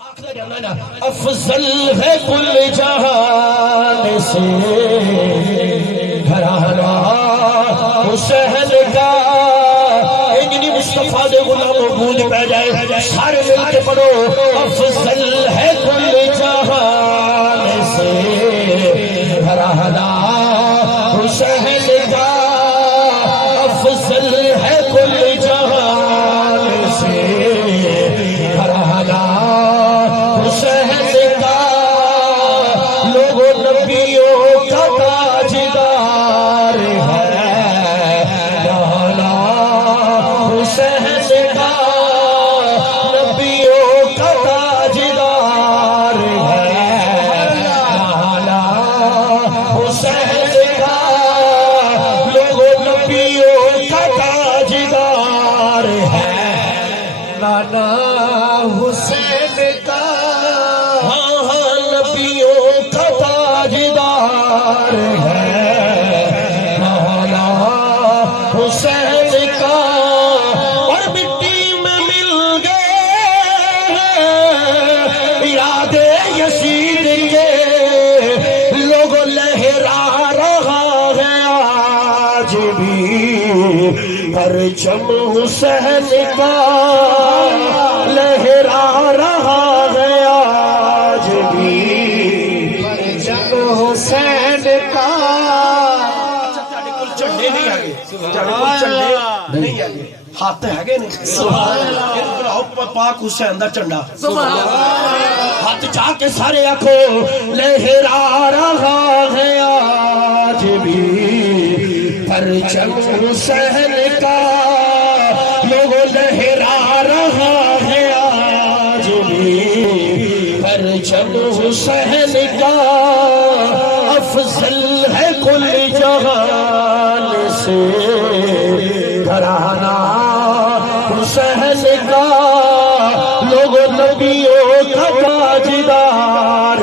افضل ہے کل جہان سے گھرانہ حسین کا انجنی مصطفیٰ دے غلام بود پہ جائے سارے مل کے پڑھو افضل ہے کل جہان سے گھرانہ حسین کا افضل ہے کل جہان سے گھرانہ حسین کا لوگوں نبیوں کا تاجدار ہے گھرانہ حسین کا نبیوں کا تاجدار ہے گھرانہ حسین کا لوگوں نبیوں کا تاجدار ہے نانا حسین کا نبیوں کا تاجدار ہے نانا حسین کا اور مٹی میں مل گئے یاد یزید کے لوگ لہرا رہا ہے آج بھی پرچم حسین کا لہرا رہا ہے آج بھی پرچم حسین کا چڑھے نہیں آگے چڑھے نہیں آگے ہاتھ ہے گے نہیں سبحان اللہ پاک حسین دا چنڈا ہاتھ چاہ کے سارے آنکھوں لہرا رہا ہے آج بھی پرچم حسین کا لوگوں لہرا رہا ہے آج بھی پرچم حسین کا افضل ہے کل جہان سے گھرانہ حسین کا لوگوں نبیوں کا تاجدار